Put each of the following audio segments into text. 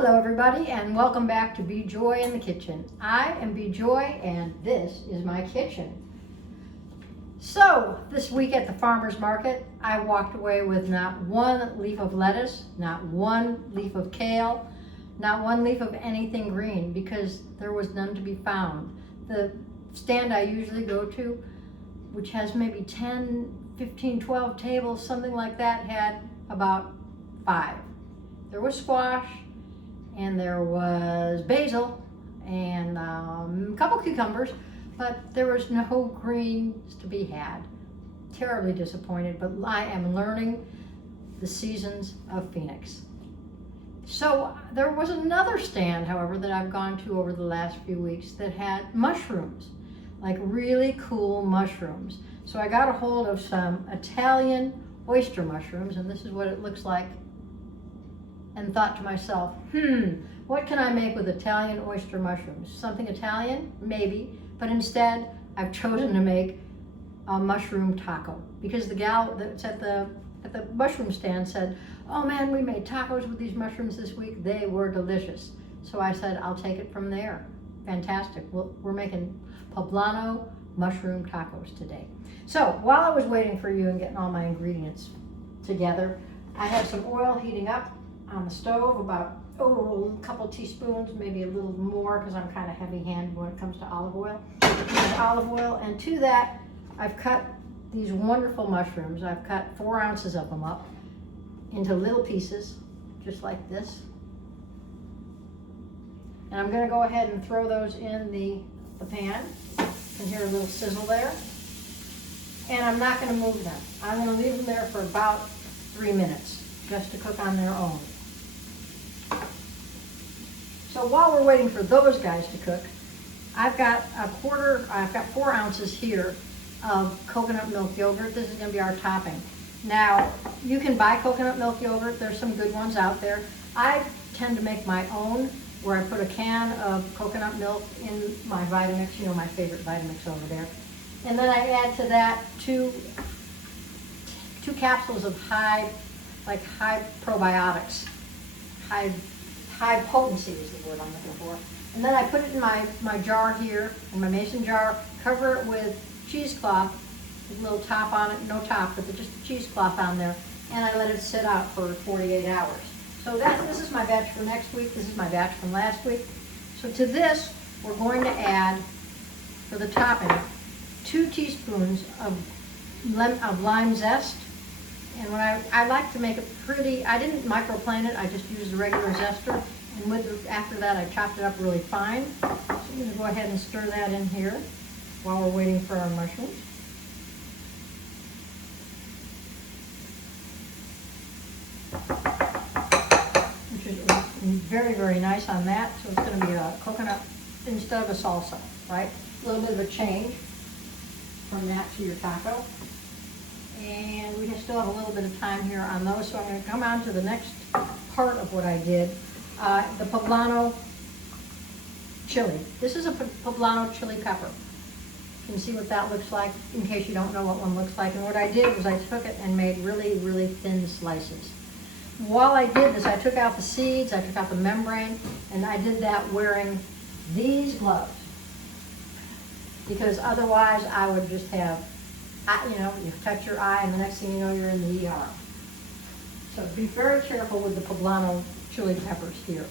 Hello everybody and welcome back to Be Joy in the Kitchen. I am Be Joy and this is my kitchen. So this week at the farmer's market, I walked away with not one leaf of lettuce, not one leaf of kale, not one leaf of anything green because there was none to be found. The stand I usually go to, which has maybe 10, 15, 12 tables, something like that, had about 5. There was squash, and there was basil, and a couple cucumbers, but there was no greens to be had. Terribly disappointed, but I am learning the seasons of Phoenix. So there was another stand, however, that I've gone to over the last few weeks that had mushrooms, like really cool mushrooms. So I got a hold of some Italian oyster mushrooms, and this is what it looks like, and thought to myself, what can I make with Italian oyster mushrooms? Something Italian? Maybe, but instead I've chosen to make a mushroom taco because the gal that's at the mushroom stand said, oh man, we made tacos with these mushrooms this week. They were delicious. So I said, I'll take it from there. Fantastic. We're making Poblano mushroom tacos today. So while I was waiting for you and getting all my ingredients together, I had some oil heating up on the stove, about a couple teaspoons, maybe a little more because I'm kind of heavy-handed when it comes to olive oil. And to that, I've cut these wonderful mushrooms. I've cut 4 ounces of them up into little pieces, just like this. And I'm going to go ahead and throw those in the pan. You can hear a little sizzle there. And I'm not going to move them. I'm going to leave them there for about 3 minutes, just to cook on their own. So while we're waiting for those guys to cook, I've got 4 ounces here of coconut milk yogurt. This is going to be our topping. Now, you can buy coconut milk yogurt. There's some good ones out there. I tend to make my own, where I put a can of coconut milk in my Vitamix, you know, my favorite Vitamix over there. And then I add to that two capsules of high probiotics. High potency is the word I'm looking for. And then I put it in my jar here, in my mason jar, cover it with cheesecloth, with a little top on it, no top, but just a cheesecloth on there, and I let it sit out for 48 hours. So this is my batch for next week, this is my batch from last week. So to this, we're going to add, for the topping, 2 teaspoons of lime zest. And when I like to make it pretty, I didn't microplane it, I just used the regular zester. And after that, I chopped it up really fine. So I'm going to go ahead and stir that in here while we're waiting for our mushrooms. Which is very, very nice on that. So it's going to be a coconut instead of a salsa, right? A little bit of a change from that to your taco. And we still have a little bit of time here on those, so I'm going to come on to the next part of what I did. The Poblano chili. This is a Poblano chili pepper. You can see what that looks like in case you don't know what one looks like. And what I did was I took it and made really, really thin slices. While I did this, I took out the seeds, I took out the membrane, and I did that wearing these gloves. Because otherwise I would just have, you touch your eye and the next thing you know you're in the ER. So be very careful with the Poblano chili peppers here.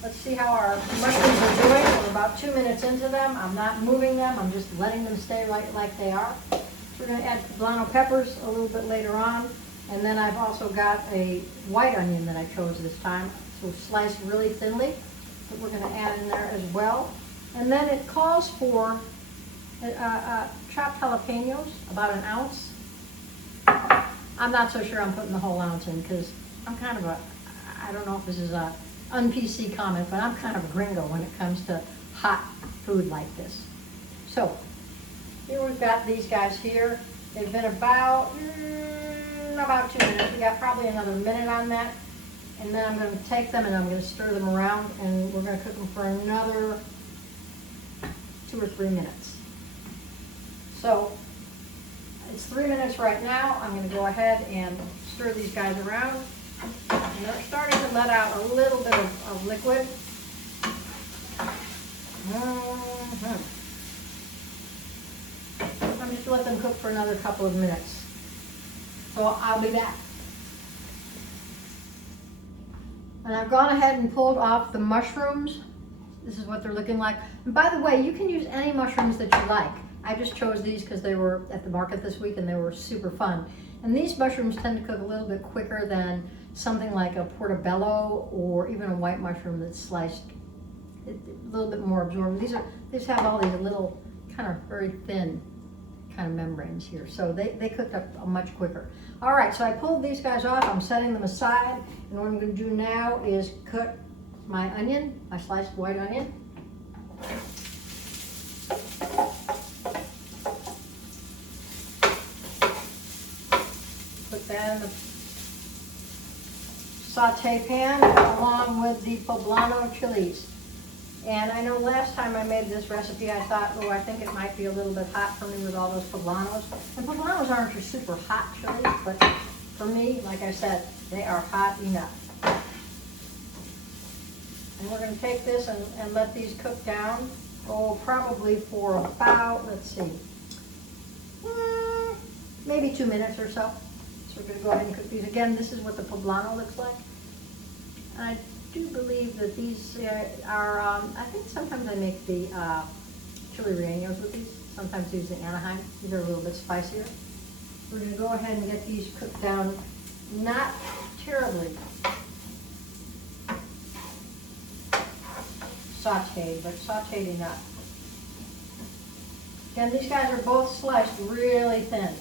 Let's see how our mushrooms are doing. We're about 2 minutes into them. I'm not moving them. I'm just letting them stay like they are. So we're going to add Poblano peppers a little bit later on. And then I've also got a white onion that I chose this time. So sliced really thinly that we're going to add in there as well. And then it calls for chopped jalapeños, about 1 ounce. I'm not so sure I'm putting the whole ounce in because I'm kind of I don't know if this is a un-PC comment, but I'm kind of a gringo when it comes to hot food like this. So here we've got these guys here. They've been about 2 minutes. We got probably another minute on that. And then I'm going to take them and I'm going to stir them around and we're going to cook them for another 2 or 3 minutes. So it's 3 minutes right now. I'm going to go ahead and stir these guys around. And they're starting to let out a little bit of liquid. I'm just let them cook for another couple of minutes. So I'll be back. And I've gone ahead and pulled off the mushrooms. This is what they're looking like. And by the way, you can use any mushrooms that you like. I just chose these because they were at the market this week and they were super fun. And these mushrooms tend to cook a little bit quicker than something like a portobello or even a white mushroom that's sliced a little bit more absorbent. These have all these little kind of very thin kind of membranes here. So they cook up much quicker. All right, so I pulled these guys off. I'm setting them aside. And what I'm going to do now is cut my onion, my sliced white onion. Put that in the saute pan along with the Poblano chilies. And I know last time I made this recipe, I thought, oh, I think it might be a little bit hot for me with all those poblanos. And poblanos aren't your super hot chilies, but for me, like I said, they are hot enough. And we're going to take this and let these cook down, oh, probably for about, let's see, maybe 2 minutes or so. So we're going to go ahead and cook these. Again, this is what the poblano looks like. I do believe that these are, I think sometimes I make the chili rellenos with these. Sometimes these are the Anaheim. These are a little bit spicier. We're going to go ahead and get these cooked down, not terribly sauteed, but sauteed enough. Again, these guys are both sliced really thin.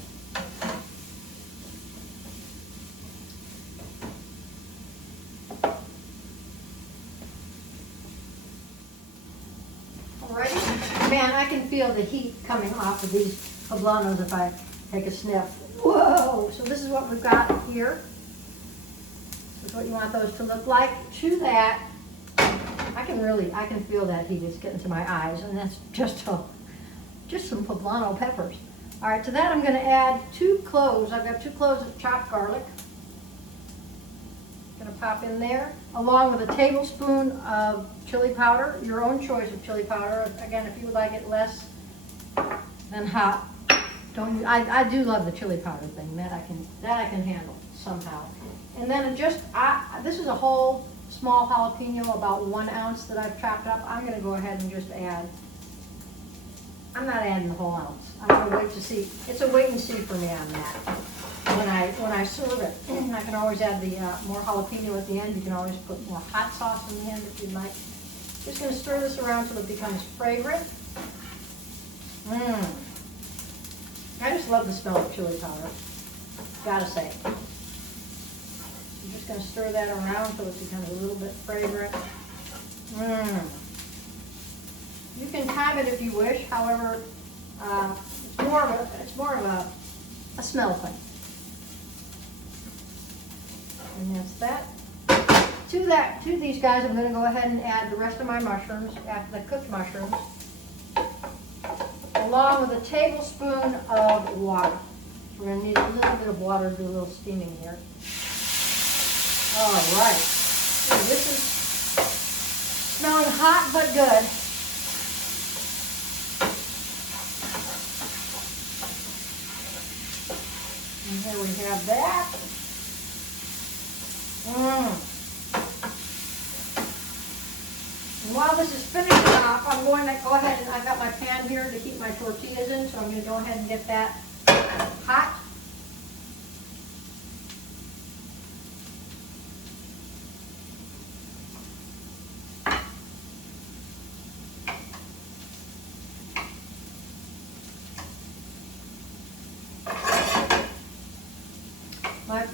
Alrighty. Man, I can feel the heat coming off of these poblanos if I take a sniff. Whoa! So this is what we've got here. This is what you want those to look like. To that, I can feel that heat is getting to my eyes, and that's just some poblano peppers. All right, to that I'm going to add 2 cloves. I've got 2 cloves of chopped garlic. Going to pop in there, along with a tablespoon of chili powder, your own choice of chili powder. Again, if you would like it less than hot, don't. I do love the chili powder thing. That I can handle somehow. And then this is a whole small jalapeno, about 1 ounce that I've chopped up. I'm going to go ahead and just add. I'm not adding the whole ounce. I'm going to wait to see. It's a wait and see for me on that. When I serve it, I can always add the more jalapeno at the end. You can always put more hot sauce in the end if you'd like. Just going to stir this around till it becomes fragrant. I just love the smell of chili powder. Gotta say. I'm just going to stir that around till it becomes a little bit fragrant. You can time it if you wish. However, it's more of a smell thing. And that's that. To these guys, I'm going to go ahead and add the rest of my mushrooms, after the cooked mushrooms, along with a tablespoon of water. We're going to need a little bit of water to do a little steaming here. All right. So this is smelling hot but good. And here we have that. And while this is finishing off, I'm going to go ahead and I've got my pan here to keep my tortillas in, so I'm going to go ahead and get that hot.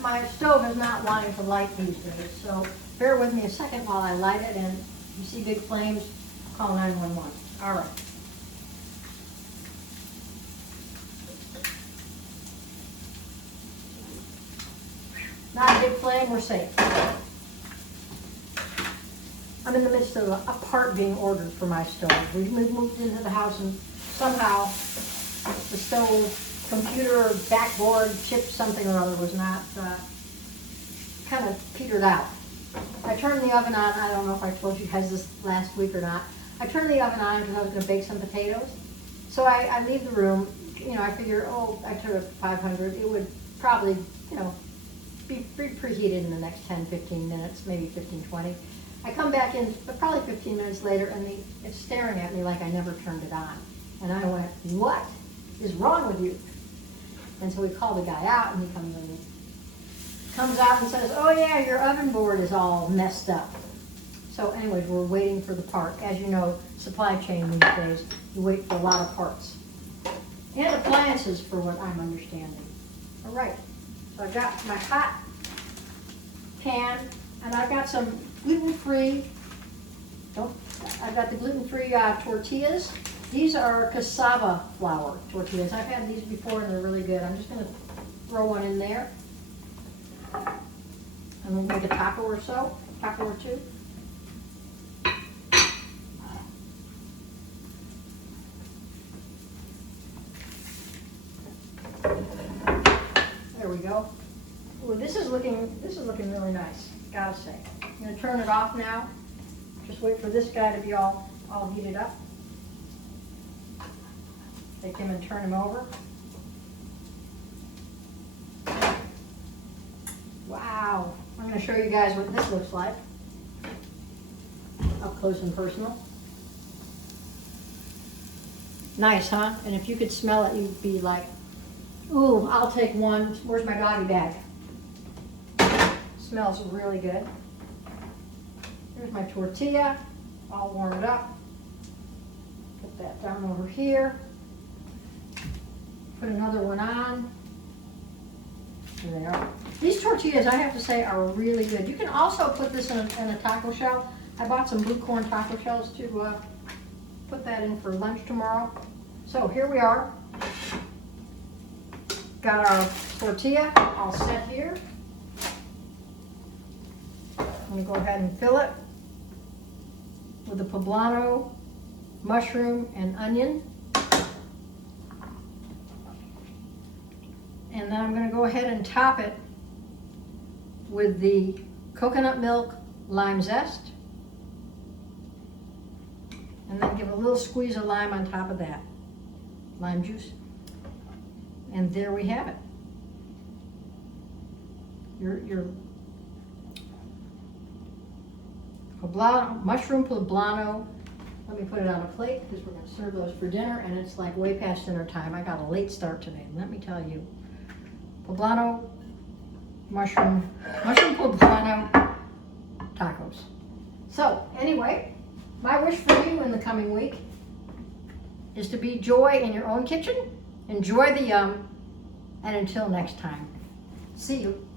My stove is not wanting to light these days, so bear with me a second while I light it, and if you see big flames, call 911. All right. Not a big flame, we're safe. I'm in the midst of a part being ordered for my stove. We moved into the house and somehow the stove computer backboard chip something or other was not kind of petered out. I turned the oven on. I don't know if I told you guys this last week or not. I turned the oven on because I was going to bake some potatoes. So I leave the room. You know, I figure, oh, I turned it to 500. It would probably, you know, be preheated in the next 10, 15 minutes, maybe 15, 20. I come back in, but probably 15 minutes later, and it's staring at me like I never turned it on. And I went, what is wrong with you? And so we call the guy out, and he comes out and says, oh yeah, your oven board is all messed up. So anyways, we're waiting for the part. As you know, supply chain these days, you wait for a lot of parts. And appliances, for what I'm understanding. All right, so I've got my hot pan, and I've got some gluten-free, I've got the gluten-free tortillas. These are cassava flour tortillas. I've had these before and they're really good. I'm just gonna throw one in there. And we'll make a taco or two. There we go. Ooh, this is looking really nice, gotta say. I'm gonna turn it off now. Just wait for this guy to be all heated up. Take him and turn him over. Wow. I'm going to show you guys what this looks like. Up close and personal. Nice, huh? And if you could smell it, you'd be like, ooh, I'll take one. Where's my doggy bag? Smells really good. Here's my tortilla, all warmed up. Put that down over here. Put another one on. There they are. These tortillas, I have to say, are really good. You can also put this in a taco shell. I bought some blue corn taco shells to put that in for lunch tomorrow. So here we are. Got our tortilla all set here. I'm going to go ahead and fill it with the poblano, mushroom, and onion. And then I'm going to go ahead and top it with the coconut milk lime zest. And then give a little squeeze of lime on top of that. Lime juice. And there we have it. Your poblano, mushroom poblano. Let me put it on a plate because we're going to serve those for dinner, and it's like way past dinner time. I got a late start today, let me tell you. Poblano, mushroom poblano tacos. So anyway, my wish for you in the coming week is to be joy in your own kitchen. Enjoy the yum, and until next time, see you.